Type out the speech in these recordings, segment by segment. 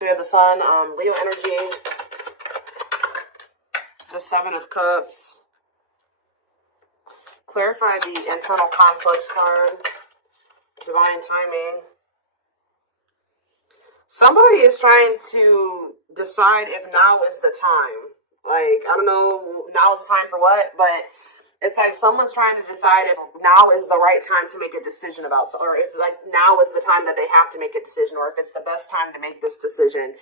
We have the Sun, Leo energy, the Seven of Cups. Clarify the internal conflict card, divine timing. Somebody is trying to decide if now is the time. Like, I don't know, now is the time for what, but it's like someone's trying to decide if now is the right time to make a decision about, or if like now is the time that they have to make a decision, or if it's the best time to make this decision.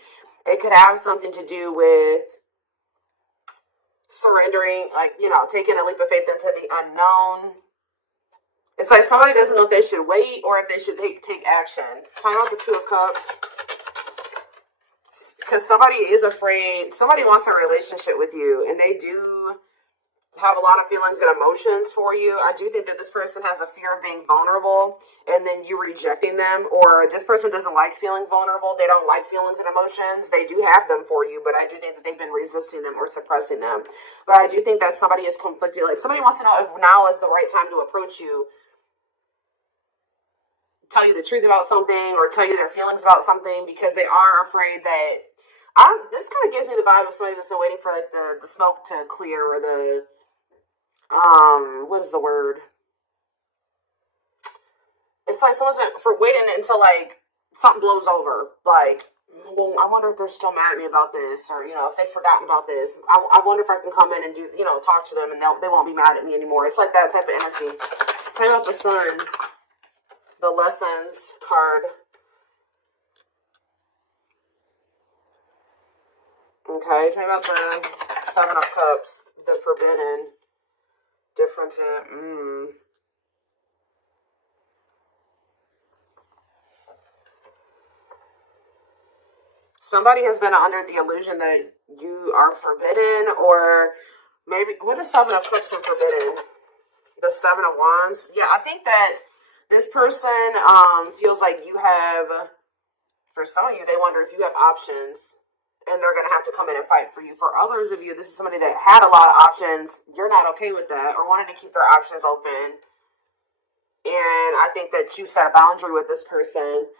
It could have something to do with surrendering, like, you know, taking a leap of faith into the unknown. It's like somebody doesn't know if they should wait or if they should take action. Talking about the Two of Cups. Because somebody is afraid, somebody wants a relationship with you, and they do have a lot of feelings and emotions for you. I do think that this person has a fear of being vulnerable, and then you rejecting them, or this person doesn't like feeling vulnerable. They don't like feelings and emotions. They do have them for you, but I do think that they've been resisting them or suppressing them. But I do think that somebody is conflicted. Like, somebody wants to know if now is the right time to approach you, tell you the truth about something, or tell you their feelings about something, because they are afraid that, this kind of gives me the vibe of somebody that's been waiting for like the smoke to clear, or the what is the word? It's like someone's been for waiting until like something blows over. Like, well, I wonder if they're still mad at me about this, or, you know, if they've forgotten about this. I wonder if I can come in and do, you know, talk to them, and they won't be mad at me anymore. It's like that type of energy. Tell me about the Sun, the Lessons card. Okay, tell me about the Seven of Cups, the Forbidden, different. Somebody has been under the illusion that you are forbidden, or maybe, what is Seven of Cups and Forbidden? The Seven of Wands. Yeah, I think that this person feels like you have, for some of you, they wonder if you have options, and they're going to have to come in and fight for you. For others of you, this is somebody that had a lot of options. You're not okay with that, or wanted to keep their options open. And I think that you set a boundary with this person.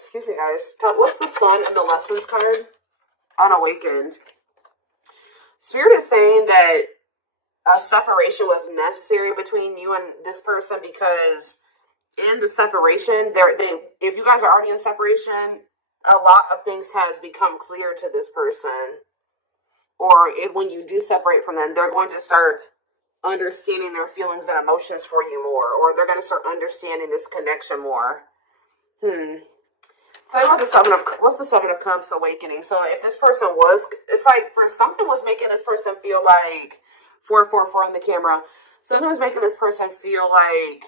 Excuse me, guys. What's the Sun and the Lessons card? Unawakened. Spirit is saying that a separation was necessary between you and this person, because in the separation, if you guys are already in separation, a lot of things has become clear to this person. Or when you do separate from them, they're going to start understanding their feelings and emotions for you more, or they're going to start understanding this connection more. So what's the Seven of Cups awakening? So if this person was, it's like for something was making this person feel like 444 on the camera. Something was making this person feel like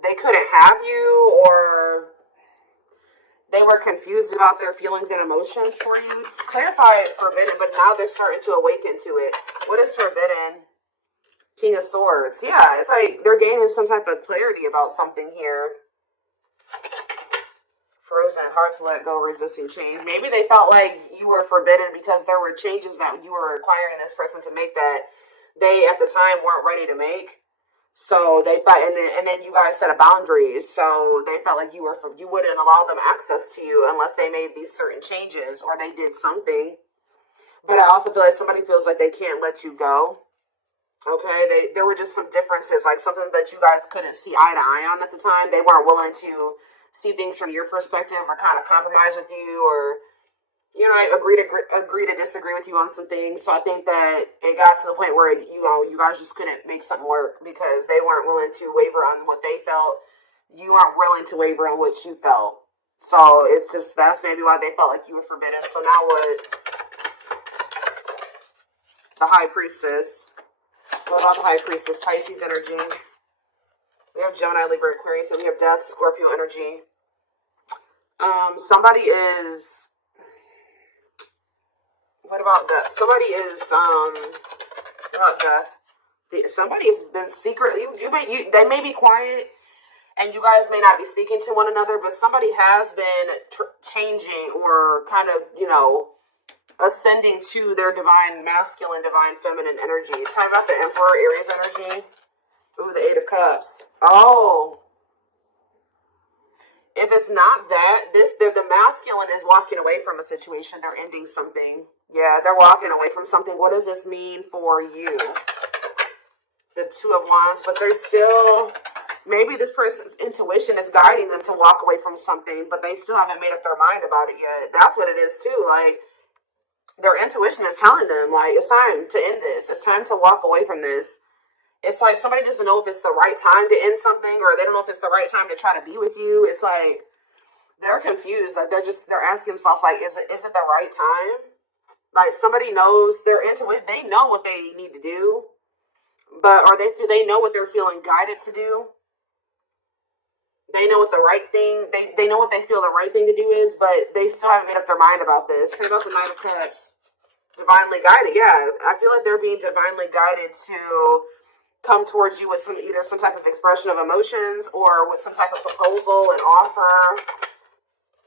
they couldn't have you, or they were confused about their feelings and emotions for you. Clarify forbidden, but now they're starting to awaken to it. What is forbidden? King of Swords. Yeah, it's like they're gaining some type of clarity about something here. Frozen, hard to let go, resisting change. Maybe they felt like you were forbidden because there were changes that you were requiring this person to make that they at the time weren't ready to make. So they thought, and then you guys set a boundary. So they felt like you wouldn't allow them access to you unless they made these certain changes or they did something. But I also feel like somebody feels like they can't let you go. Okay, there were just some differences, like something that you guys couldn't see eye to eye on at the time. They weren't willing to see things from your perspective, or kind of compromise with you, or, you know, agree to disagree with you on some things. So I think that it got to the point where, you know, you guys just couldn't make something work because they weren't willing to waver on what they felt. You weren't willing to waver on what you felt. So it's just, that's maybe why they felt like you were forbidden. So now what? The High Priestess. So what about the High Priestess? Pisces energy. We have Gemini, Libra, Aquarius, and we have Death, Scorpio energy. Somebody is, what about Death? Somebody is, what about Death? Somebody has been secretly, they may be quiet, and you guys may not be speaking to one another, but somebody has been changing, or kind of, you know, ascending to their divine masculine, divine feminine energy. Talking about the Emperor, Aries energy. Ooh, the Eight of Cups. Oh. If it's not that, the masculine is walking away from a situation. They're ending something. Yeah, they're walking away from something. What does this mean for you? The Two of Wands, but they're still, maybe this person's intuition is guiding them to walk away from something, but they still haven't made up their mind about it yet. That's what it is too. Like, their intuition is telling them, like, it's time to end this. It's time to walk away from this. It's like somebody doesn't know if it's the right time to end something, or they don't know if it's the right time to try to be with you. It's like they're confused. Like they're asking themselves, like, is it the right time? Like somebody knows their intuition. They know what they need to do, but do they know what they're feeling guided to do? They know what the right thing. They know what they feel the right thing to do is, but they still haven't made up their mind about this. Turn about the Knight of Cups. Divinely guided. Yeah, I feel like they're being divinely guided to come towards you with either some type of expression of emotions or with some type of proposal and offer.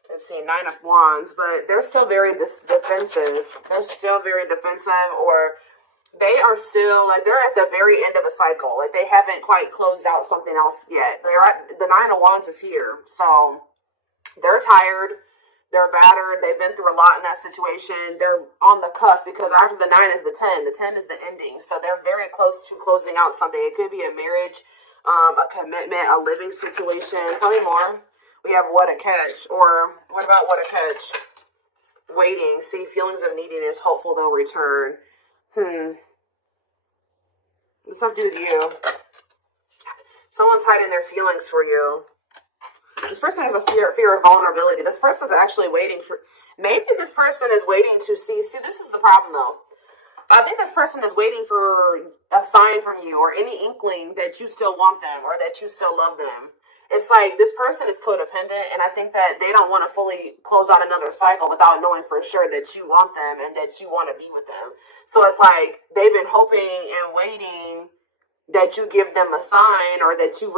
Let's see, Nine of Wands, but they're still very defensive. They're still very defensive, or they are still, like, they're at the very end of a cycle. Like, they haven't quite closed out something else yet. The Nine of Wands is here, so they're tired. They're battered. They've been through a lot in that situation. They're on the cusp because after the 9 is the 10. The 10 is the ending. So they're very close to closing out something. It could be a marriage, a commitment, a living situation. Tell me more. We have What a Catch. Or what about What a Catch? Waiting. See, feelings of neediness. Hopeful they'll return. What's up to do with you? Someone's hiding their feelings for you. This person has a fear of vulnerability. This person's actually waiting for, maybe this person is waiting to see, this is the problem though. I think this person is waiting for a sign from you or any inkling that you still want them or that you still love them. It's like this person is codependent, and I think that they don't want to fully close out another cycle without knowing for sure that you want them and that you want to be with them. So it's like they've been hoping and waiting that you give them a sign or that you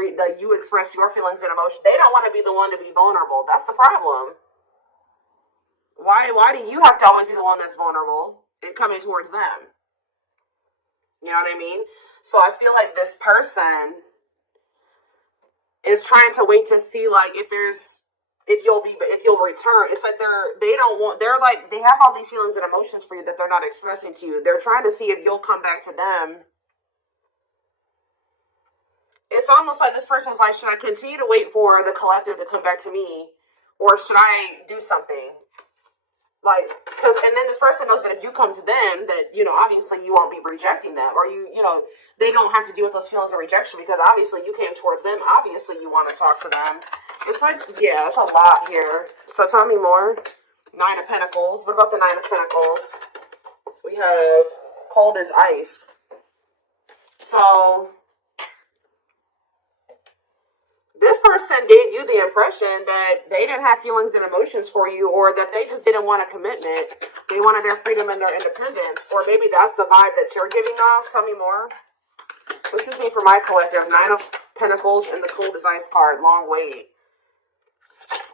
express your feelings and emotion. They don't want to be the one to be vulnerable. That's the problem. Why do you have to always be the one that's vulnerable and coming towards them? You know what I mean? So I feel like this person is trying to wait to see, like, if you'll return. It's like they have all these feelings and emotions for you that they're not expressing to you. They're trying to see if you'll come back to them. It's almost like this person's like, should I continue to wait for the collective to come back to me, or should I do something? Like, and then this person knows that if you come to them, that, obviously you won't be rejecting them, or they don't have to deal with those feelings of rejection because obviously you came towards them. Obviously you want to talk to them. It's like, yeah, it's a lot here. So tell me more. Nine of Pentacles. What about the Nine of Pentacles? We have cold as ice. So this person gave you the impression that they didn't have feelings and emotions for you, or that they just didn't want a commitment. They wanted their freedom and their independence. Or maybe that's the vibe that you're giving off. Tell me more. This is me for my collective. Nine of Pentacles and the cold as ice card. Long wait.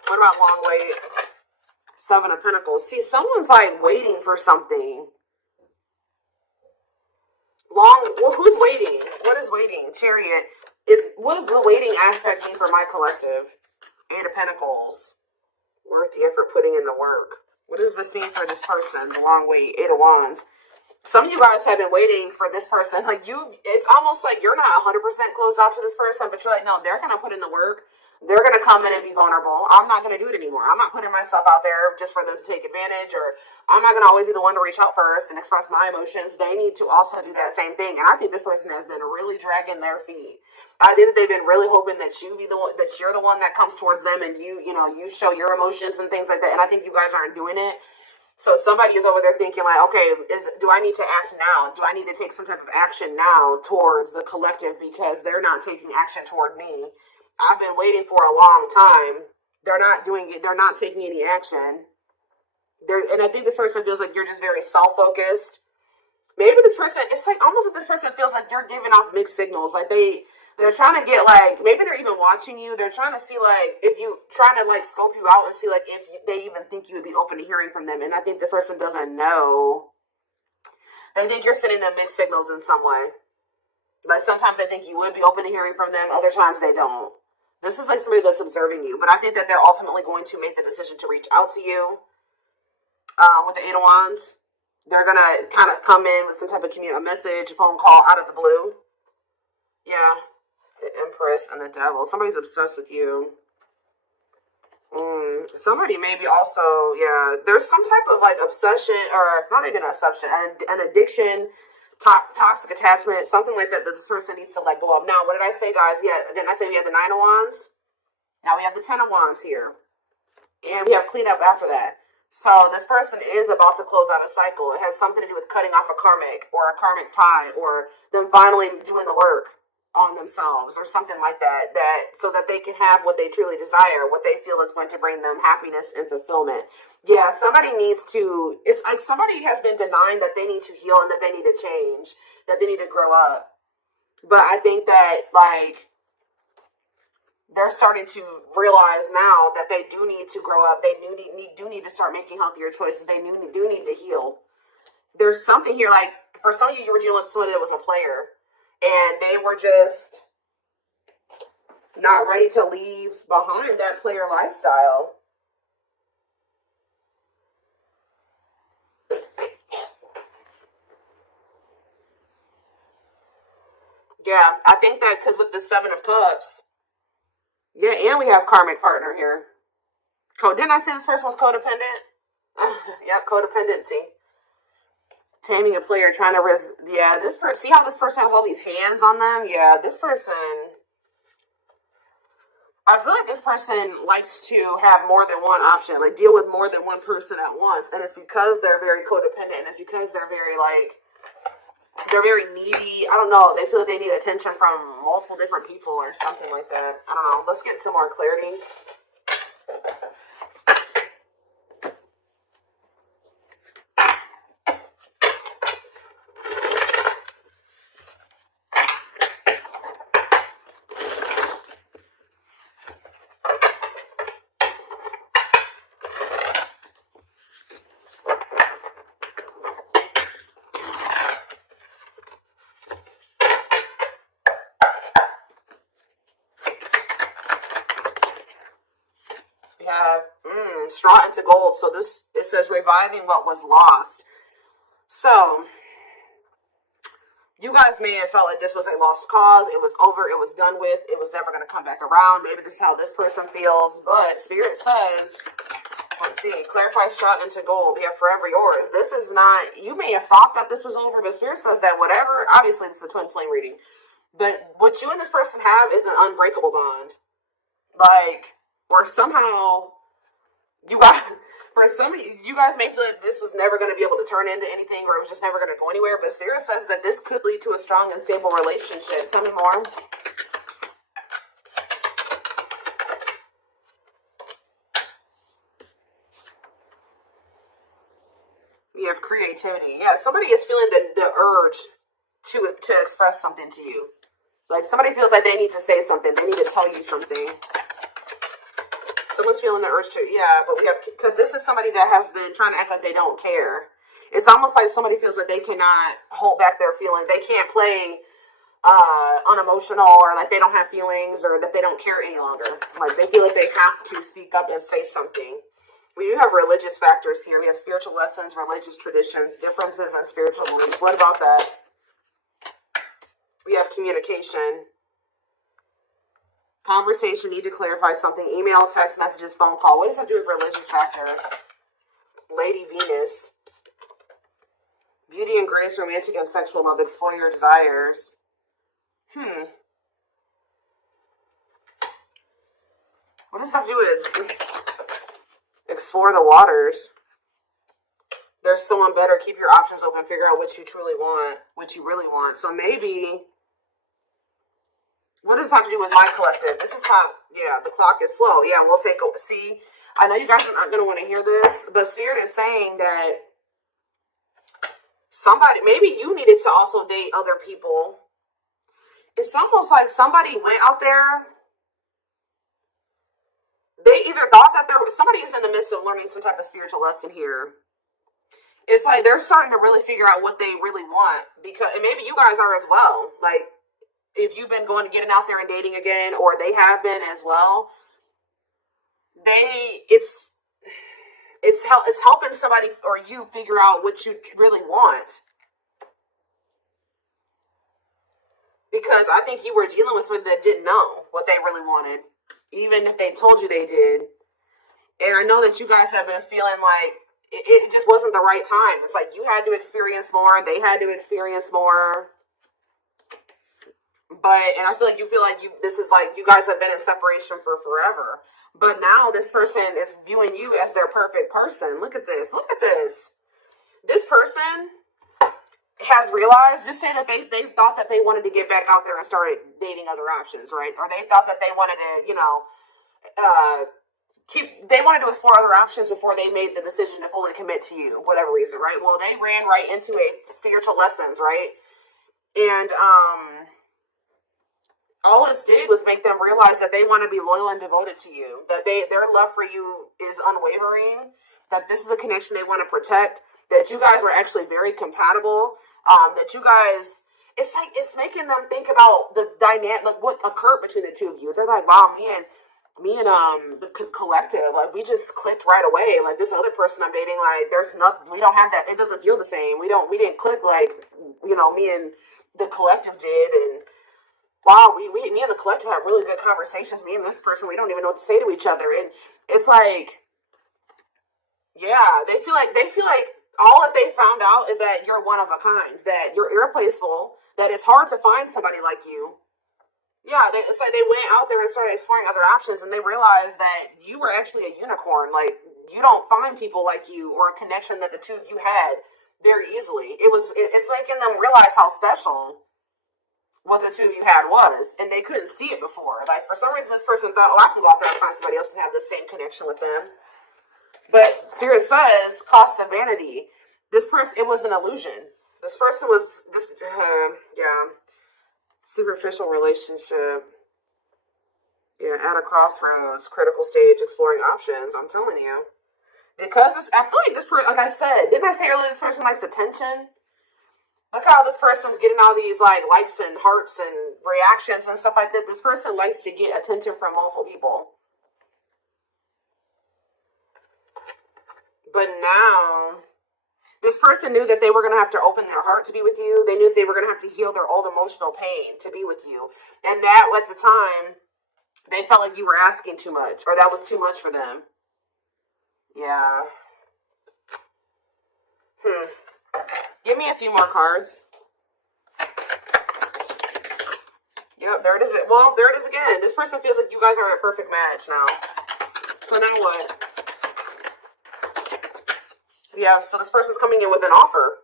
What about long wait? Seven of Pentacles. See, someone's like waiting for something. Who's waiting? What is waiting? Chariot. What does the waiting aspect mean for my collective? Eight of Pentacles. Worth the effort, putting in the work. What does this mean for this person? The long wait. Eight of Wands. Some of you guys have been waiting for this person. Like it's almost like you're not 100% closed off to this person, but you're like, no, they're going to put in the work. They're going to come in and be vulnerable. I'm not going to do it anymore. I'm not putting myself out there just for them to take advantage, or I'm not going to always be the one to reach out first and express my emotions. They need to also do that same thing. And I think this person has been really dragging their feet. I think that they've been really hoping that you're the one that comes towards them and you show your emotions and things like that. And I think you guys aren't doing it. So somebody is over there thinking like, okay, do I need to act now? Do I need to take some type of action now towards the collective because they're not taking action toward me? I've been waiting for a long time. They're not doing it. They're not taking any action. And I think this person feels like you're just very self-focused. Maybe this person, it's like almost like this person feels like you're giving off mixed signals. Like they're trying to get like, maybe they're even watching you. They're trying to see like, if you, trying to like scope you out and see like if they even think you would be open to hearing from them. And I think this person doesn't know. They think you're sending them mixed signals in some way. Like sometimes they think you would be open to hearing from them. Other times they don't. This is like somebody that's observing you, but I think that they're ultimately going to make the decision to reach out to you. With the Eight of Wands, they're gonna kind of come in with some type of a message, a phone call out of the blue. Yeah, the Empress and the Devil. Somebody's obsessed with you. Somebody maybe also, yeah, there's some type of like obsession, or not even an obsession, an addiction, toxic attachment, something like that this person needs to let go of. Now, what did I say, guys? Yeah, didn't I say we have the Nine of Wands? Now we have the Ten of Wands here. And we have cleanup after that. So this person is about to close out a cycle. It has something to do with cutting off a karmic or a karmic tie, or them finally doing the work on themselves or something like that, so that they can have what they truly desire, what they feel is going to bring them happiness and fulfillment. Yeah, somebody needs to, it's like somebody has been denying that they need to heal and that they need to change, that they need to grow up. But I think that, like, they're starting to realize now that they do need to grow up. They do need to start making healthier choices. They do need to heal. There's something here, like, for some of you, you were dealing with somebody that was a player, and they were just not ready to leave behind that player lifestyle. Yeah, I think that because with the Seven of Cups, yeah, and we have karmic partner here. Didn't I say this person was codependent? Yep, codependency. Taming a player, trying to this person, see how this person has all these hands on them? Yeah, this person, I feel like this person likes to have more than one option, like deal with more than one person at once. And it's because they're very codependent, and it's because they're very, like, they're very needy. I don't know. They feel like they need attention from multiple different people or something like that. I don't know. Let's get some more clarity. Straw into gold. So this, it says reviving what was lost. So you guys may have felt like this was a lost cause. It was over. It was done with. It was never going to come back around. Maybe this is how this person feels. But Spirit says, let's see, clarify straw into gold. We have forever yours. This is not, you may have thought that this was over, but Spirit says that whatever, obviously this is a twin flame reading, but what you and this person have is an unbreakable bond. Like, or somehow you guys, for some of you guys may feel that this was never going to be able to turn into anything, or it was just never going to go anywhere, but Spirit says that this could lead to a strong and stable relationship. Tell me more. We have creativity. Yeah, somebody is feeling the urge to express something to you. Like, somebody feels like they need to say something. They need to tell you something. Someone's feeling the urge to, yeah, but we have, because this is somebody that has been trying to act like they don't care. It's almost like somebody feels like they cannot hold back their feelings. They can't play unemotional, or like they don't have feelings, or that they don't care any longer. Like, they feel like they have to speak up and say something. We do have religious factors here. We have spiritual lessons, religious traditions, differences in spiritual beliefs. What about that? We have communication. Conversation, need to clarify something. Email, text messages, phone call. What does that do with religious factors? Lady Venus. Beauty and grace, romantic and sexual love. Explore your desires. What does that do with explore the waters? There's someone better. Keep your options open. Figure out what you truly want. What you really want. So maybe, what does that have to do with my collective? This is how, yeah, the clock is slow. Yeah, we'll take a, see, I know you guys are not going to want to hear this, but Spirit is saying that somebody, maybe you needed to also date other people. It's almost like somebody went out there. They either thought that somebody is in the midst of learning some type of spiritual lesson here. It's like they're starting to really figure out what they really want, because, and maybe you guys are as well. Like, if you've been getting out there and dating again, or they have been as well, it's helping somebody or you figure out what you really want. Because I think you were dealing with somebody that didn't know what they really wanted, even if they told you they did. And I know that you guys have been feeling like it just wasn't the right time. It's like you had to experience more, they had to experience more. And I feel like this is like you guys have been in separation for forever. But now this person is viewing you as their perfect person. Look at this. Look at this. This person has realized, just say that they thought that they wanted to get back out there and start dating other options, right? Or they thought that they wanted to, they wanted to explore other options before they made the decision to fully commit to you, whatever reason, right? Well, they ran right into spiritual lessons, right? And all it did was make them realize that they want to be loyal and devoted to you, that their love for you is unwavering, that this is a connection they want to protect, that you guys were actually very compatible, that you guys, it's making them think about the dynamic, like what occurred between the two of you. They're like, wow, me and the collective, like we just clicked right away. Like this other person I'm dating, like there's nothing, we don't have that, it doesn't feel the same. We didn't click like, me and the collective did. And wow, me and the collective have really good conversations. Me and this person, we don't even know what to say to each other. And it's like, yeah, they feel like all that they found out is that you're one of a kind, that you're irreplaceable, that it's hard to find somebody like you. Yeah, it's like they went out there and started exploring other options, and they realized that you were actually a unicorn. Like, you don't find people like you or a connection that the two of you had very easily. It's making them realize how special what the two of you had was, and they couldn't see it before. Like, for some reason, this person thought, oh, I can go out there and find somebody else and have the same connection with them. But Spirit says, cost of vanity. This person, it was an illusion. This person was, superficial relationship. Yeah, at a crossroads, critical stage, exploring options. I'm telling you. Because I feel like this person, like I said, didn't I say earlier this person likes attention? Look how this person's getting all these like likes and hearts and reactions and stuff like that. This person likes to get attention from multiple people. But now, this person knew that they were going to have to open their heart to be with you. They knew they were going to have to heal their old emotional pain to be with you. And that, at the time, they felt like you were asking too much, or that was too much for them. Yeah. Give me a few more cards. Yep, there it is. Well, there it is again. This person feels like you guys are a perfect match now. So now what? Yeah, so this person's coming in with an offer.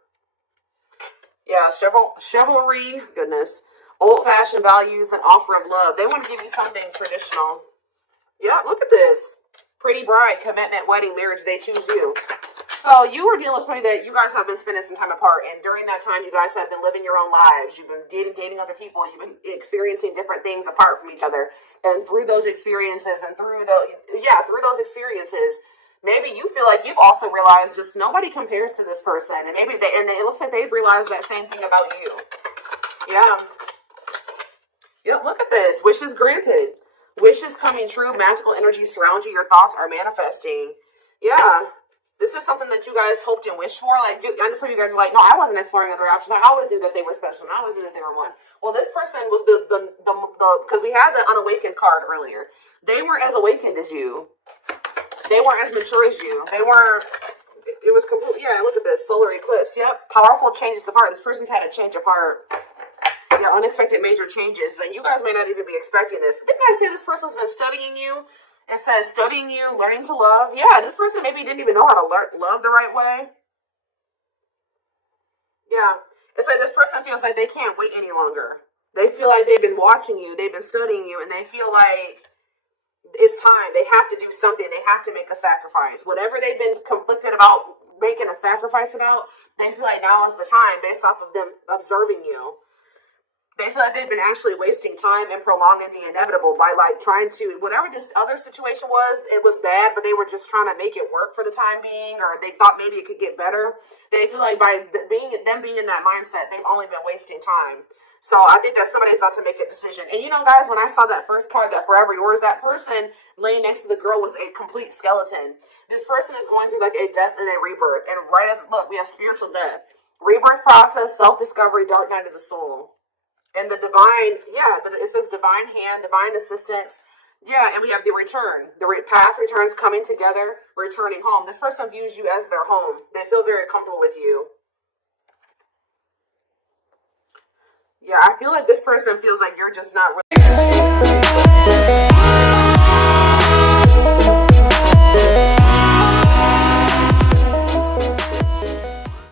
Yeah, chivalry, goodness. Old-fashioned values and offer of love. They want to give you something traditional. Yeah, look at this. Pretty bride, commitment, wedding, marriage, they choose you. So you were dealing with somebody that you guys have been spending some time apart, and during that time you guys have been living your own lives. You've been dating other people. You've been experiencing different things apart from each other. And through those experiences maybe you feel like you've also realized just nobody compares to this person, and it looks like they've realized that same thing about you. Yeah. Yep, look at this. Wishes granted. Wishes coming true. Magical energy surround you. Your thoughts are manifesting. Yeah. This is something that you guys hoped and wished for. Like, I know some of you guys are like, no, I wasn't exploring other options. I always knew that they were special, and I always knew that they were one. Well, this person was because we had the unawakened card earlier. They weren't as awakened as you. They weren't as mature as you. It was completely, look at this, solar eclipse, yep. Powerful changes of heart. This person's had a change of heart. Yeah, unexpected major changes, and you guys may not even be expecting this. Didn't I say this person's been studying you? It says studying you, learning to love. Yeah, this person maybe didn't even know how to love the right way. Yeah, it's like this person feels like they can't wait any longer. They feel like they've been watching you, they've been studying you, and they feel like it's time. They have to do something. They have to make a sacrifice. Whatever they've been conflicted about making a sacrifice about, they feel like now is the time based off of them observing you. They feel like they've been actually wasting time and prolonging the inevitable by like trying to, whatever this other situation was, it was bad, but they were just trying to make it work for the time being, or they thought maybe it could get better. They feel like by them being in that mindset, they've only been wasting time. So I think that somebody's about to make a decision. And you know, guys, when I saw that first part, that Forever Yours, that person laying next to the girl was a complete skeleton. This person is going through like a death and a rebirth. And right as, look, we have spiritual death, rebirth process, self-discovery, dark night of the soul. And the divine, yeah, it says divine hand, divine assistance. Yeah, and we have the return. The past returns coming together, returning home. This person views you as their home. They feel very comfortable with you. Yeah, I feel like this person feels like you're just not